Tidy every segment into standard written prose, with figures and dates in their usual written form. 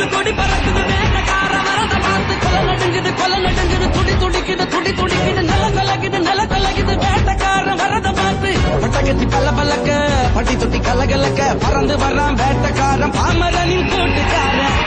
பறக்குது கொடி பறக்குது வேட்டக்கார வரத பார்த்து கொலை நடுங்குது துடி துடிக்குது நில கலகுது வேட்டக்கார வரத பார்த்து பட்டகத்தி பல்லக்க பட்டி தொட்டி கலகலக்க பறந்து வர்றான் வேட்டக்காரன் பாமரனின் கூட்டுக்காரன்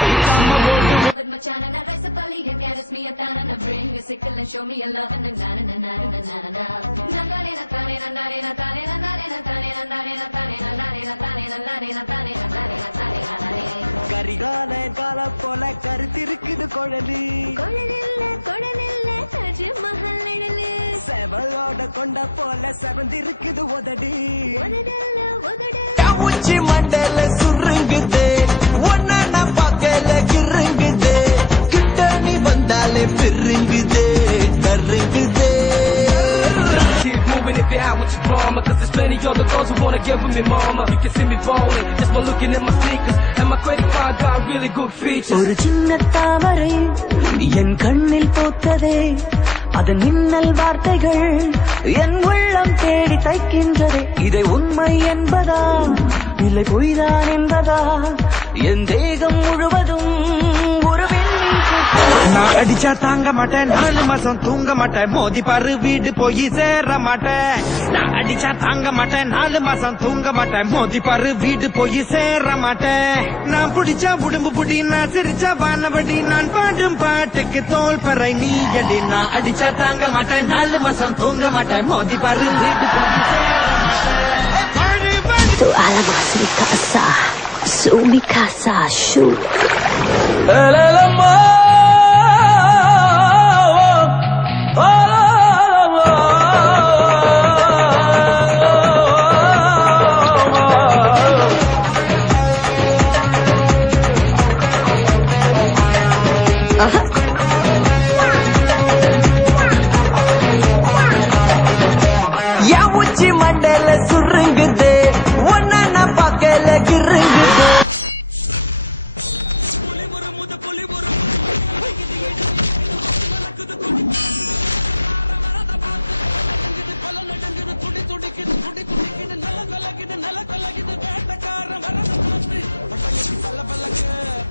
Machana, na rise up a lead, caress me a tan and a bring a sickle and show me a love and na na na na na na na na. Nagarena tanena narena tanena narena tanena narena tanena narena tanena narena tanena narena tanena narena. Karikala கால போல கருத்திருக்குது குழலி கொழலில்ல தாஜ்மஹல் நிழலு செவலோட கொண்ட போல செவந்திருக்குது உதடி உதடல்ல உச்சி மண்டல சுருங்குது ஒன்ன நான் பார்க்கல கிருங்குது கிட்ட நீ வந்தாலே பெருங்குது கருங்குது Keep moving if you're out with your drama, cause there's plenty other girls who wanna get with me, mama. You can see me ballin' just by looking at my sneakers, and my credit card got really good features. ஒரு சின்ன தாமரை என் கண்ணில் போத்ததே அது மின்னல் வார்த்தைகள் என் உள்ளம் தேடி தைக்கின்றதே இதை உண்மை என்பதா இல்லை பொய்தான் என்பதா என் தேகம் முழுவதும் ஒரு நான் அடிச்சா தாங்க மாட்டேன் 4 மாசம் தூங்க மாட்டேன் மோதி பாரு வீடு போய் சேர மாட்டேன் நான் அடிச்சா தாங்க மாட்டேன் 4 மாசம் தூங்க மாட்டேன் மோதி பாரு வீடு போய் சேர மாட்டேன் நான் புடிச்சா உடம்பு புடி நான் சிரிச்சா வானபடி நான் பாடும் பாட்டுக்கு தோல் பறை நீ அடி நான் அடிச்சா தாங்க மாட்டேன் 4 மாசம் தூங்க மாட்டேன் மோதி பாரு வீடு போய் சேர மாட்டேன் Tu alamas mi casa, su mi casa, su. உச்சி மண்டல சுருங்குது ஒன்ன நான் பார்க்கல கிருங்குது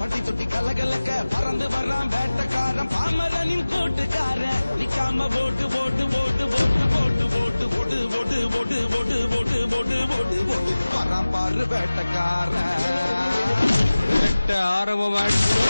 பட்டி தொட்டி கலகலக்க பறந்து வர்றான் வேட்டக்காரன் பாமரனின் கூட்டுக்காரன் நிக்காம போட்டு போட்டு போட்டு போட்டு போட்டு போட்டு போட்டு போட்டு போட்டு போட்டு போட்டு போட்டு போட்டு போட்டு வரான் பாரு வேட்டக்காரன் ஆரம்பமாச்சு